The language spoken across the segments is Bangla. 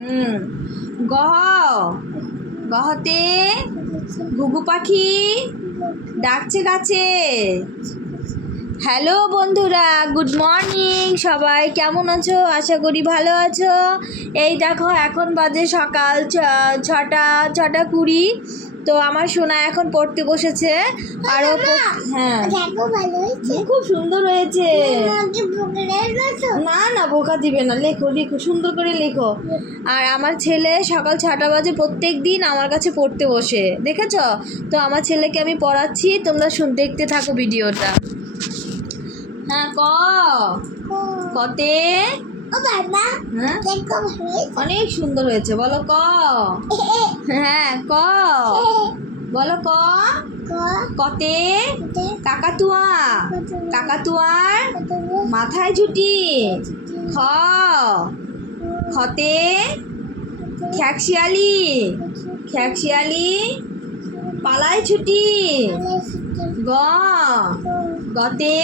হুম। গহ গহতে ঘুঘু পাখি ডাকছে গাছে। হ্যালো বন্ধুরা, গুড মর্নিং। সবাই কেমন আছো? আশা করি ভালো আছো। এই দেখো, এখন বাজে সকাল ছটা 20। তো আমার সোনা এখন পড়তে বসেছে। আরও হ্যাঁ, খুব সুন্দর হয়েছে। না না, বোকা দিবে না। লেখো লেখো, সুন্দর করে লেখো। আর আমার ছেলে সকাল 6টা বাজে প্রত্যেক দিন আমার কাছে পড়তে বসে, দেখেছ? তো আমার ছেলেকে আমি পড়াচ্ছি, তোমরা দেখতে থাকো ভিডিওটা। হ্যাঁ, কতে হ্যাঁ, অনেক সুন্দর হয়েছে। বলো ক। হ্যাঁ, বলো ক। কতে কাকাতুয়া, কাকাতুয়ার মাথায় ঝুটি। খ খতে খ্যাকশিয়ালি, খ্যাকশিয়ালি পালায় ছুটি। গতে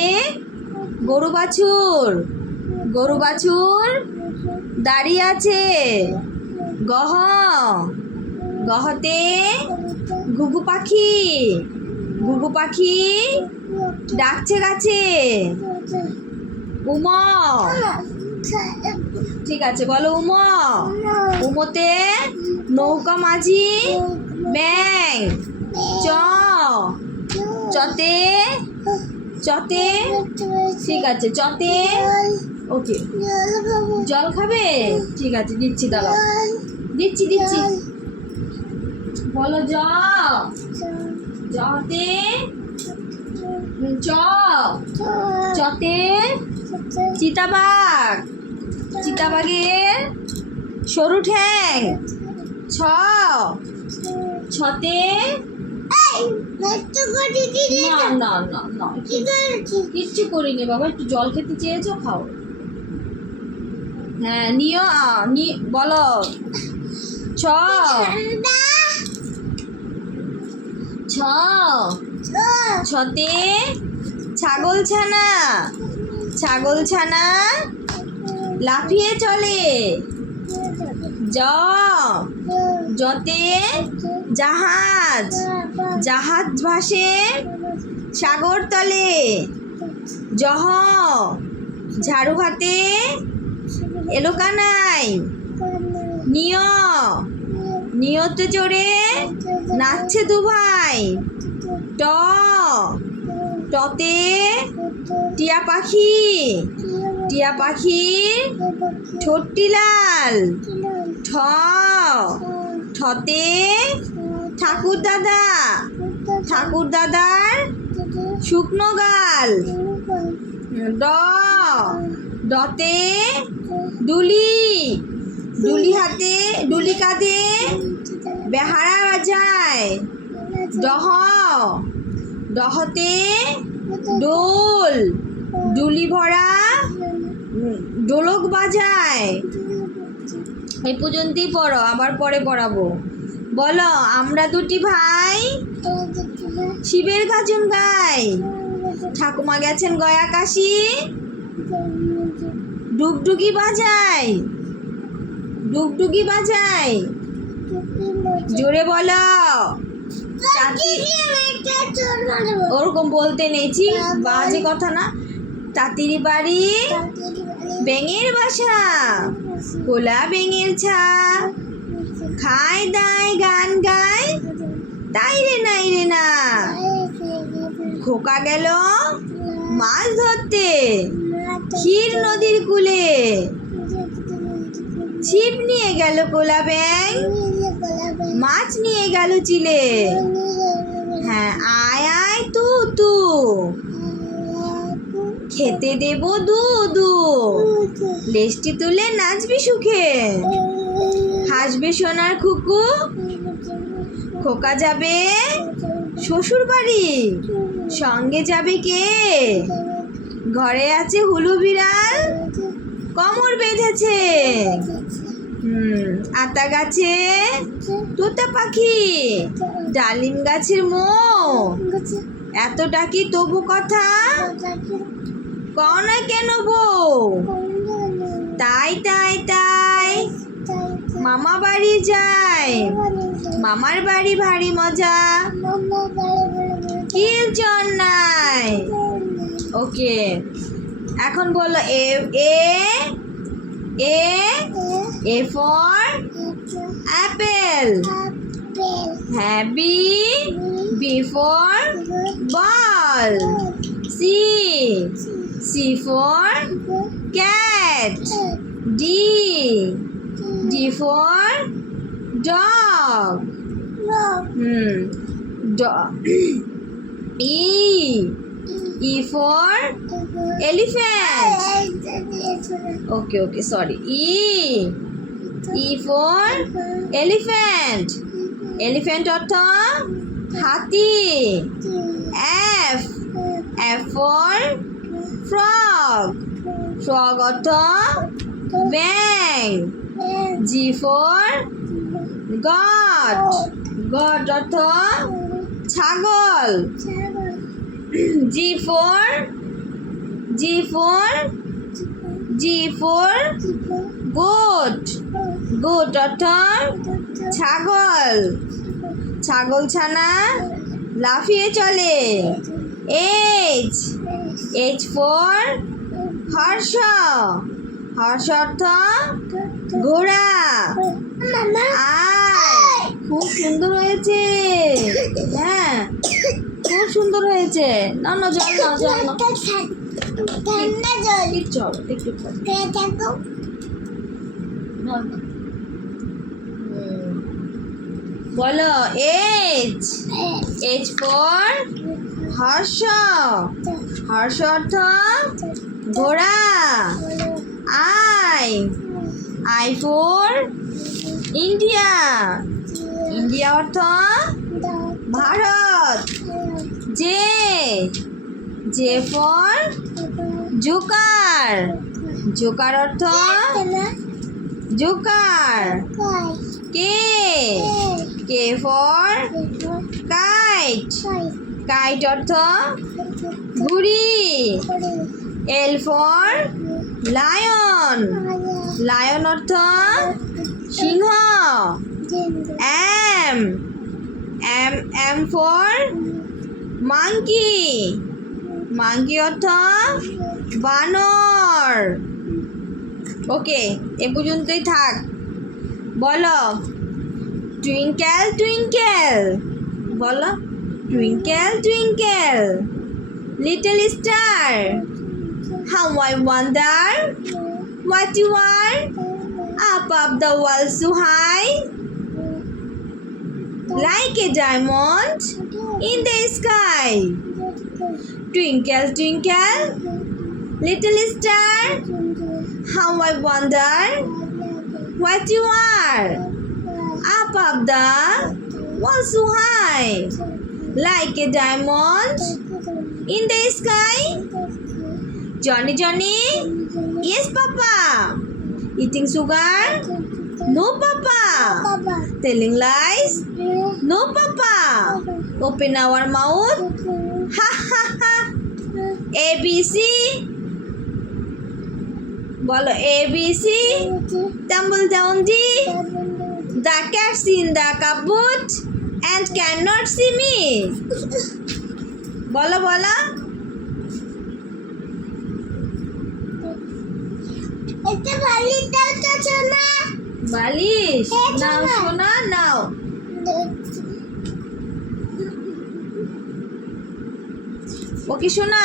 গরু বাছুর, গরু বাছুর দাঁড়িয়ে আছে। গহতে ঘুঘু পাখি, ঘুঘু পাখি ডাকছে গাছে। উম, ঠিক আছে, বলো উম। উমতে নৌকা মাঝি ব্যাং। চতে চতে ঠিক আছে, চতে ওকে। জল খাবে? ঠিক আছে, দিচ্ছি, দাঁড়াও, দিচ্ছি। বলো জতে চতে চিতাবাঘ, চিতাবাঘের সরু ঠ্যাং। ছতে না, কিচ্ছু করিনি বাবা, একটু জল খেতে চেয়েছো, খাও। হ্যাঁ, বলো ছতে ছাগল ছানা, ছাগল ছানা লাফিয়ে চলে। জতে জাহাজ, জাহাজ ভাসে সাগর তলে। ঝাড়ু হাতে এলো কানাই। নিয়তে চড়ে নাচছে দুভাই। টতে টিয়া পাখি, টিয়া পাখির ঠোঁটটি লাল। ঠতে ঠাকুর দাদা, ঠাকুর দাদার শুকনো গাল। ডতে ডুলি, ডুলি কাঁধে বেহারা বাজায়। ডহতে ডোল, ডুলি ভরা ঢোলক বাজায়। এই পর্যন্তই পড়ো, আবার পরে পড়াবো। বলো আমরা দুটি ভাই শিবের গাজন গাই। ঠাকুমা গেছেন গয়া কাশি, ডুগডুগি বাজায়, ডুগডুগি বাজায়। জোরে বলো। ওরকম বলতে নেই, বাজে কথা না। তাঁতির বাড়ি ব্যাঙের বাসা, কোলা ব্যাঙের ছা। খায় দায় গান গায়, তাই রে নাই রে না। খোকা গেল মাছ ধরতে ক্ষীর নদীর কূলে। ছিপ নিয়ে গেল কোলা ব্যাঙ, মাছ নিয়ে গেল চিলে। হ্যাঁ, আয় তু খেতে দেব দু, লেজটি তুলে নাচবি সুখে। হাসবে সোনার খুকু, খোকা যাবে শ্বশুর বাড়ি। সঙ্গে যাবে কে? ঘরে আছে হুলু বিড়াল, কোমর বেঁধেছে। আতা গাছে তোতা পাখি, ডালিম গাছের এত ডাকি তবু কথা কও না কেন বউ? তাই মামা বাড়ি যাই। মামার বাড়ি ভারী মজা, কিলচর নাই। ওকে, এখন বলো A A A A for apple, হ্যাঁ B B for ball, C C for cat, D D for dog, E for elephant. Okay, sorry. E for elephant. Elephant অর্থ হাতি। F for frog. Frog অর্থ ব্যাঙ। G for goat. Goat অর্থ ছাগল। G for goat. Goat অর্থ ছাগল। ছাগল ছানা লাফিয়ে চলে। H for Harsh. হর্ষ অর্থ ঘোড়া। খুব সুন্দর হয়েছে, হ্যাঁ খুব সুন্দর হয়েছে। না জল বলো H for হর্ষ। হর্ষ অর্থ ঘোড়া। I for India. ইন্ডিয়া অর্থ ভারত। J for joker. জোকার অর্থ joker. K for kite. Kite অর্থ ঘুড়ি। L for lion. লায়ন অর্থ সিংহ। M for monkey. মাঙ্কি অর্থ বানর। ওকে, এ পর্যন্তই থাক। বলো টুইঙ্কেল টুইঙ্কেল। বলো twinkle twinkle little star, how I wonder what you are up the world so high, like a diamond in the sky. Twinkle twinkle little star, how I wonder what you are up the world so high, like a diamond in the sky. Johnny Johnny, yes papa. Eating sugar, no papa. Telling lies, no papa. Open our mouth, ha ha ha. ABC, bolo ABC. Tumble down D. The cat's in the cupboard and cannot see me. Bolo bolo. এটা বালিশ দাও তো সোনা। বালিশ নাও সোনা নাও। ওকে সোনা।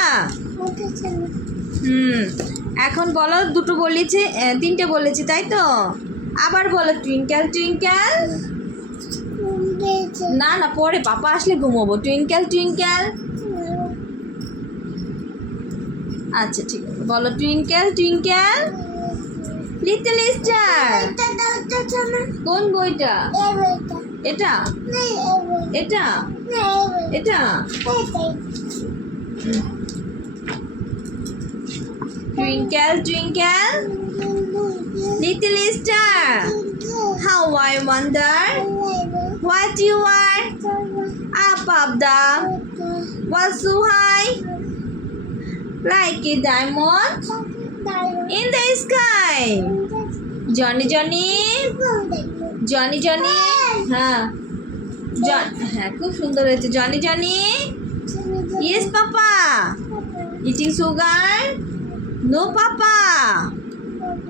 এখন বলো, দুটো বলেছে, তিনটে বলেছি তাই তো? আবার বলো টুইঙ্কেল টুইঙ্কেল। না পরে পাপা আসলে ঘুমোবো। Twinkle twinkle. আচ্ছা ঠিক আছে, বলো টুইঙ্কেল টুইঙ্কেল লিটল স্টার। কোন বইটা? এটা এটা এটা twinkle twinkle little star, how I wonder what you are up the world so high, like a diamond in the sky. Johnny Johnny Johnny Johnny. হ্যাঁ হ্যাঁ, খুব সুন্দর হয়েছে। Johnny Johnny. Yes papa. Eating sugar? No papa.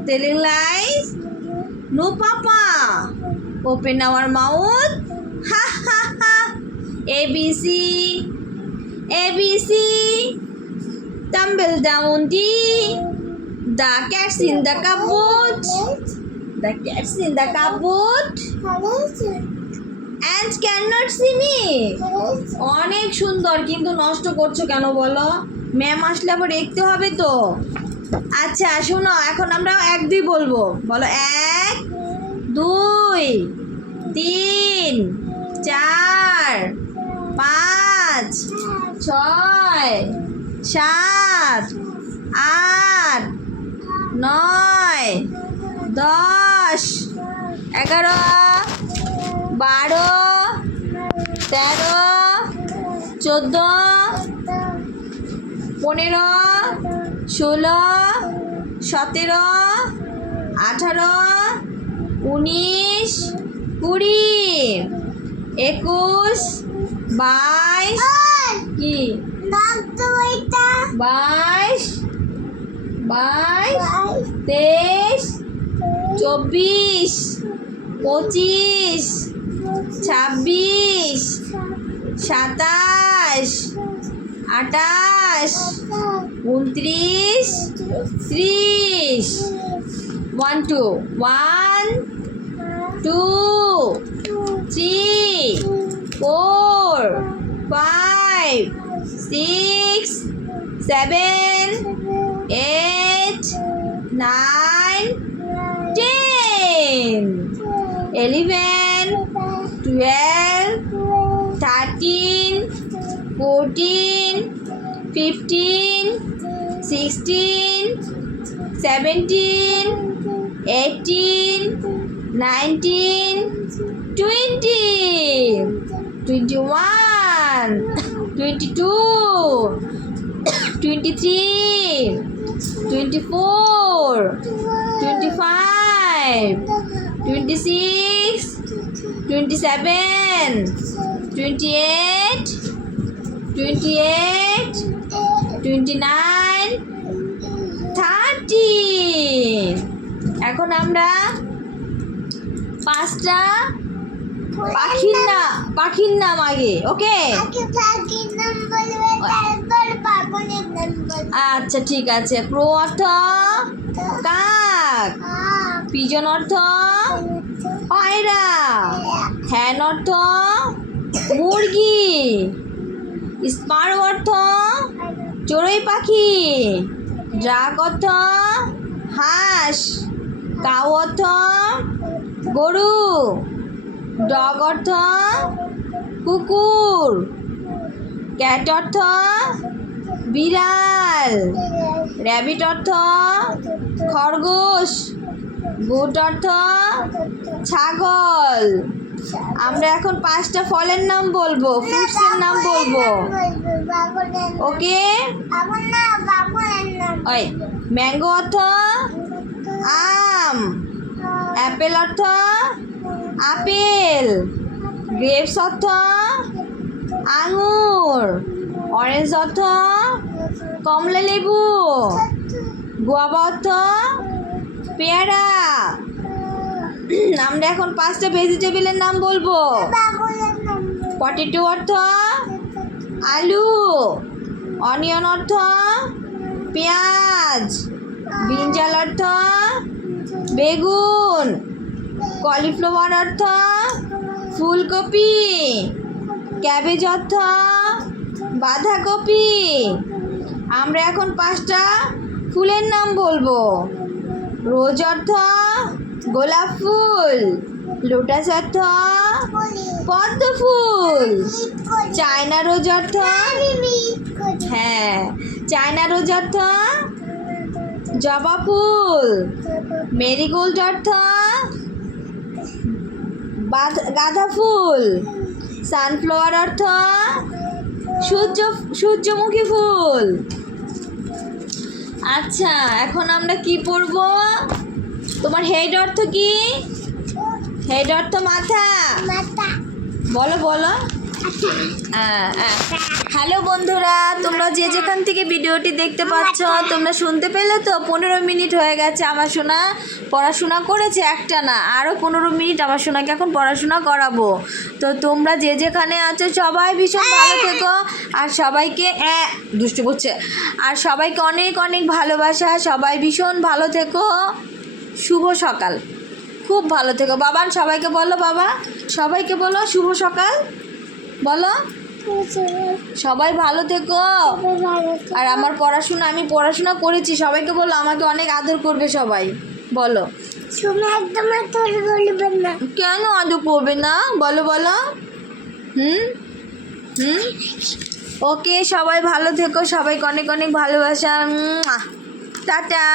Telling lies? No papa. Open our mouth? Ha ha ha. ABC, ABC. Tumble down D. The cat's in the cupboard. The cat's in the cupboard. And cannot see me. অনেক সুন্দর, কিন্তু নষ্ট করছো কেন বলো? ম্যাম আসলে আবার দেখতে হবে তো। আচ্ছা শোনো, এখন আমরা 1 2 বলবো। বলো 1 2 3 4 5 6 7 8 9 10 11 12 13 14 15 16 17 18 19 20 21 22 কি 22 23 24 25 26 27 28 29 30 1 2 1 2 3 4 5 6 7 8 9 10 11 12 13 14 15 16 17 18 19 20 21 22 23 24 25 26 27 28 28 29 30। এখন আমরা 5টা পাখির নাম আগে। ওকে আচ্ছা ঠিক আছে। ক্রো অর্থ কাক। পিজন অর্থ পায়রা। হ্যান অর্থ মুরগি। স্পারো অর্থ চড়ুই পাখি। ড্রাক অর্থ হাঁস। কাউ অর্থ গরু। ডগ অর্থ কুকুর। ক্যাট অর্থ বিড়াল। র্যাবিট অর্থ খরগোশ। গোট অর্থ ছাগল। আমরা এখন 5টা ফলের নাম বলবো, ফ্রুটসের নাম বলবো। ওকে ওই ম্যাঙ্গো অর্থ আম। অ্যাপেল অর্থ আপেল। গ্রেপস অর্থ আঙুর। অরেঞ্জ অর্থ কমলা লেবু। গোয়াবা অর্থ পেয়ারা। আমরা এখন 5টা ভেজিটেবলের নাম বলবো। পটেটো অর্থ আলু। অনিয়ন অর্থ পেঁয়াজ। ব্রিঞ্জাল অর্থ বেগুন। কলিফ্লাওয়ার অর্থ ফুলকপি। ক্যাবেজ অর্থ বাঁধাকপি। আমরা এখন 5টা ফুলের নাম বলবো। রোজ অর্থ গোলাপ ফুল। লোটাস অর্থ পদ্ম ফুল। চায়না রোজ অর্থ হ্যাঁ চায়না রোজ অর্থ জবা ফুল। মেরিগোল্ড অর্থ গাঁদা ফুল। সানফ্লাওয়ার অর্থ সূর্যমুখী ফুল। আচ্ছা এখন আমরা কি পড়ব? তোমার হেড অর্থ কি? হেড অর্থ মাথা। মাথা বলো বলো। হ্যালো বন্ধুরা, তোমরা যে যেখান থেকে ভিডিওটি দেখতে পাচ্ছ, তোমরা শুনতে পেলে তো? 15 মিনিট হয়ে গেছে আমার সোনা পড়াশোনা করেছে, একটা না আরও 15 মিনিট আমার সোনাকে এখন পড়াশোনা করাবো। তো তোমরা যে যেখানে আছো সবাই ভীষণ ভালো থেকো, আর সবাইকে দুষ্টু করছে, আর সবাইকে অনেক অনেক ভালোবাসা। সবাই ভীষণ ভালো থেকো। শুভ সকাল, খুব ভালো থেকো। বাবান সবাইকে বলো, বাবা সবাইকে বলো শুভ সকাল বলো। সবাই ভালো থেকো। আর আমার পড়াশোনা, আমি পড়াশোনা করেছি, সবাইকে বলো আমাকে অনেক আদর করবে সবাই, বলো। তুমি একদম আদর করবেন না। কেন আদর করবে না? বলো বলো। হুম হুম ওকে, সবাই ভালো থেকো, সবাইকে অনেক অনেক ভালোবাসা। টাটা।